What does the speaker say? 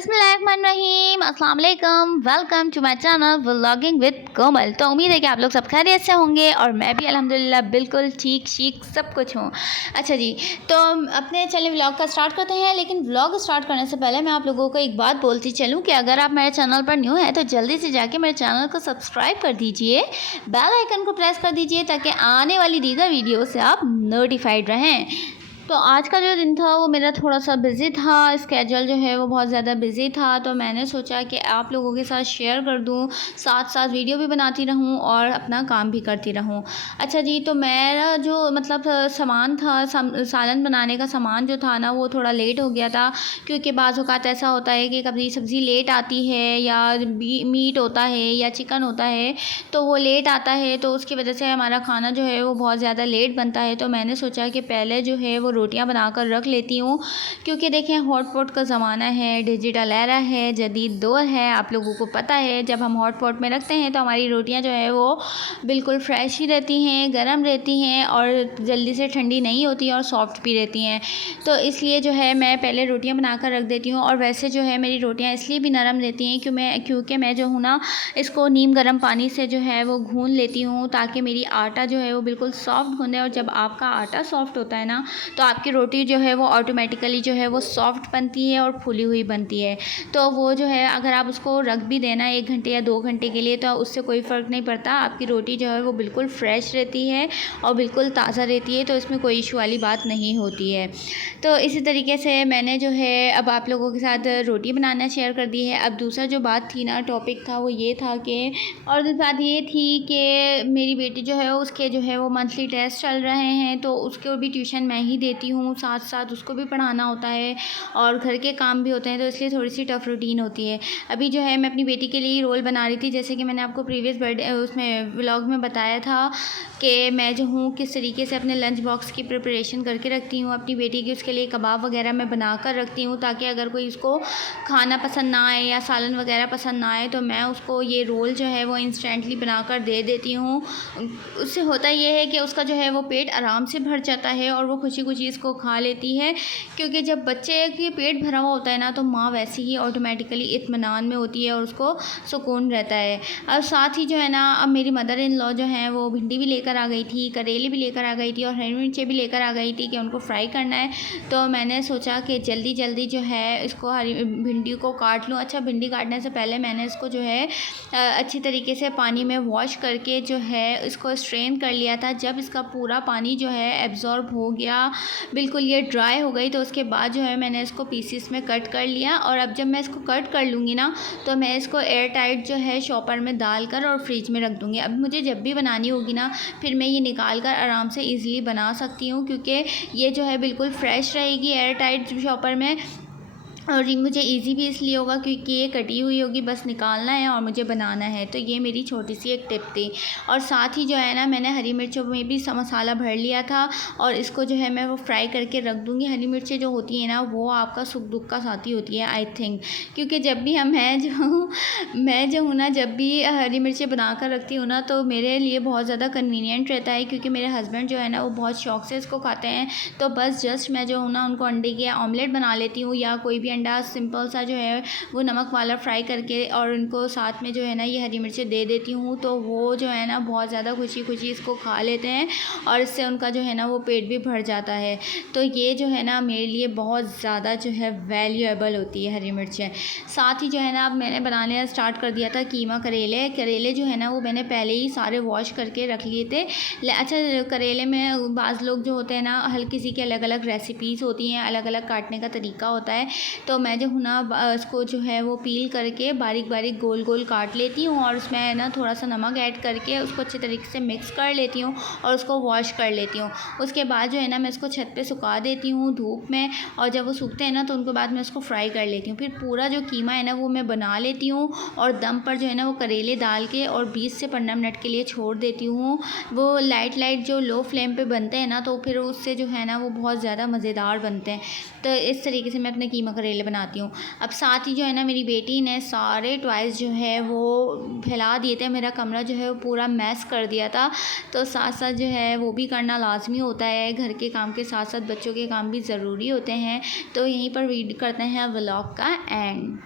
बिस्मिल्लाहिर्रहमानिर्रहीम, अस्सलाम वालेकुम। Welcome to my channel vlogging with Komal. तो उम्मीद है कि आप लोग सब खैरियत से होंगे और मैं भी अल्हम्दुलिल्लाह बिल्कुल ठीक शीक सब कुछ हूँ। अच्छा जी, तो अपने चलिए व्लॉग का स्टार्ट करते हैं। लेकिन व्लॉग स्टार्ट करने से पहले मैं आप लोगों को एक बात बोलती चलूँ कि अगर आप मेरे चैनल पर न्यू हैं तो जल्दी से जाके मेरे चैनल को सब्सक्राइब कर दीजिए, बेल आइकन को प्रेस कर दीजिए ताकि आने वाली दीगर वीडियो से आप नोटिफाइड रहें। तो आज का जो दिन था वो मेरा थोड़ा-सा बिज़ी था, स्केड्यूल जो है वो बहुत ज़्यादा बिज़ी था, तो मैंने सोचा कि आप लोगों के साथ शेयर कर दूँ, साथ-साथ वीडियो भी बनाती रहूँ और अपना काम भी करती रहूँ। अच्छा जी, तो मेरा जो मतलब सामान था, सालन बनाने का सामान जो था ना वो थोड़ा लेट हो गया था, क्योंकि बाज़ औक़ात ऐसा होता है कि कभी सब्ज़ी लेट आती है या मीट होता है या चिकन होता है, तो वो लेट आता है, तो उसकी वजह से हमारा खाना जो है वो बहुत ज़्यादा लेट बनता है। तो मैंने सोचा कि पहले जो है वो रोटियां बनाकर रख लेती हूँ, क्योंकि देखें हॉटपॉट का ज़माना है, डिजिटल एरा है, जदीद दौर है। आप लोगों को पता है जब हम हॉटपॉट में रखते हैं तो हमारी रोटियां जो है वो बिल्कुल फ्रेश ही रहती हैं, गर्म रहती हैं और जल्दी से ठंडी नहीं होती और सॉफ्ट भी रहती हैं। तो इसलिए जो है मैं पहले रोटियां बनाकर रख देती हूँ। और वैसे जो है मेरी रोटियाँ इसलिए भी नरम रहती हैं क्योंकि मैं जो हूँ ना इसको नीम गर्म पानी से जो है वो गूँध लेती हूँ, ताकि मेरी आटा जो है वो बिल्कुल सॉफ्ट गूँधे। और जब आपका आटा सॉफ्ट होता है ना तो आपकी रोटी जो है वो ऑटोमेटिकली जो है वो सॉफ्ट बनती है और फूली हुई बनती है। तो वो जो है अगर आप उसको रख भी देना 1 घंटे या 2 घंटे के लिए तो उससे कोई फ़र्क नहीं पड़ता, आपकी रोटी जो है वो बिल्कुल फ्रेश रहती है और बिल्कुल ताज़ा रहती है, तो इसमें कोई इशू वाली बात नहीं होती है। तो इसी तरीके से मैंने जो है अब आप लोगों के साथ रोटी बनाना शेयर कर दी है। अब दूसरा जो बात थी ना, टॉपिक था, वो ये था कि और दूसरी बात ये थी कि मेरी बेटी जो है उसके जो है वो मंथली टेस्ट चल रहे हैं, तो उसको भी ट्यूशन मैं ही देती हूँ, साथ साथ उसको भी पढ़ाना होता है और घर के काम भी होते हैं, तो इसलिए थोड़ी सी टफ़ रूटीन होती है। अभी जो है मैं अपनी बेटी के लिए रोल बना रही थी, जैसे कि मैंने आपको प्रीवियस बर्थडे उसमें व्लॉग में बताया था कि मैं जो हूँ किस तरीके से अपने लंच बॉक्स की प्रिपरेशन करके रखती हूँ अपनी बेटी की। उसके लिए कबाब वगैरह मैं बना कर रखती हूँ, ताकि अगर कोई उसको खाना पसंद ना आए या सालन वगैरह पसंद ना आए तो मैं उसको ये रोल जो है वो इंस्टेंटली बनाकर दे देती हूँ। उससे होता ये है कि उसका जो है वो पेट आराम से भर जाता है और वो खुशी खुशी इसको खा लेती है, क्योंकि जब बच्चे के पेट भरा हुआ होता है ना तो माँ वैसे ही ऑटोमेटिकली इत्मीनान में होती है और उसको सुकून रहता है। और साथ ही जो है ना अब मेरी मदर इन लॉ जो हैं वो भिंडी भी लेकर आ गई थी, करेले भी लेकर आ गई थी और हरी मिर्चें भी लेकर आ गई थी कि उनको फ्राई करना है। तो मैंने सोचा कि जल्दी जल्दी जो है इसको हरी भिंडी को काट लूँ। अच्छा, भिंडी काटने से पहले मैंने इसको जो है अच्छी तरीके से पानी में वॉश करके जो है इसको स्ट्रेन कर लिया था। जब इसका पूरा पानी जो है एब्जॉर्ब हो गया, बिल्कुल ये ड्राई हो गई, तो उसके बाद जो है मैंने इसको पीसीस में कट कर लिया। और अब जब मैं इसको कट कर लूँगी ना तो मैं इसको एयर टाइट जो है शॉपर में डालकर और फ्रिज में रख दूँगी। अब मुझे जब भी बनानी होगी ना फिर मैं ये निकाल कर आराम से ईज़िली बना सकती हूँ, क्योंकि ये जो है बिल्कुल फ्रेश रहेगी एयर टाइट शॉपर में। और ये मुझे इजी भी इसलिए होगा क्योंकि ये कटी हुई होगी, बस निकालना है और मुझे बनाना है। तो ये मेरी छोटी सी एक टिप थी। और साथ ही जो है ना मैंने हरी मिर्चों में भी मसाला भर लिया था और इसको जो है मैं वो फ्राई करके रख दूँगी। हरी मिर्चें जो होती हैं ना वो आपका सुख दुख का साथी होती है आई थिंक, क्योंकि जब भी मैं जो हूँ ना जब भी हरी मिर्चें बना कर रखती हूँ ना तो मेरे लिए बहुत ज़्यादा कन्वीनियंट रहता है, क्योंकि मेरे हस्बैंड जो है ना वो बहुत शौक़ से इसको खाते हैं। तो बस जस्ट मैं जो हूँ ना उनको अंडे के ऑमलेट बना लेती हूँ या कोई भी अंडा सिंपल सा जो है वो नमक वाला फ्राई करके और उनको साथ में जो है ना ये हरी मिर्चें दे देती हूँ, तो वो जो है ना बहुत ज़्यादा खुशी खुशी इसको खा लेते हैं और इससे उनका जो है ना वो पेट भी भर जाता है। तो ये जो है ना मेरे लिए बहुत ज़्यादा जो है वैल्यूएबल होती है हरी मिर्चें। साथ ही जो है ना अब मैंने बनाने स्टार्ट कर दिया था कीमा करेले जो है ना वो मैंने पहले ही सारे वॉश करके रख लिए थे। अच्छा, करेले में बाज़ लोग जो होते हैं ना हर किसी की अलग अलग रेसिपीज़ होती हैं, अलग अलग काटने का तरीका होता है। तो मैं जो हूँ ना इसको जो है वो पील करके बारीक बारीक गोल गोल काट लेती हूँ और उसमें ना थोड़ा सा नमक ऐड करके उसको अच्छे तरीके से मिक्स कर लेती हूँ और उसको वॉश कर लेती हूँ। उसके बाद जो है ना मैं इसको छत पे सुखा देती हूँ धूप में, और जब वो सूखते हैं ना तो उनके बाद मैं उसको फ्राई कर लेती हूँ। फिर पूरा जो कीमा है ना वो मैं बना लेती हूँ और दम पर जो है ना वो करेले डाल के और 20 से 15 मिनट के लिए छोड़ देती हूँ। वो लाइट जो लो फ्लेम पे बनते हैं ना तो फिर उससे जो है ना वो बहुत ज़्यादा मज़ेदार बनते हैं। तो इस तरीके से मैं अपने कीमा करेले रीलें बनाती हूँ। अब साथ ही जो है ना मेरी बेटी ने सारे टॉयज़ जो है वो फैला दिए थे, मेरा कमरा जो है वो पूरा मैस कर दिया था। तो साथ साथ जो है वो भी करना लाज़मी होता है, घर के काम के साथ साथ बच्चों के काम भी ज़रूरी होते हैं। तो यहीं पर करते हैं व्लॉग का एंड।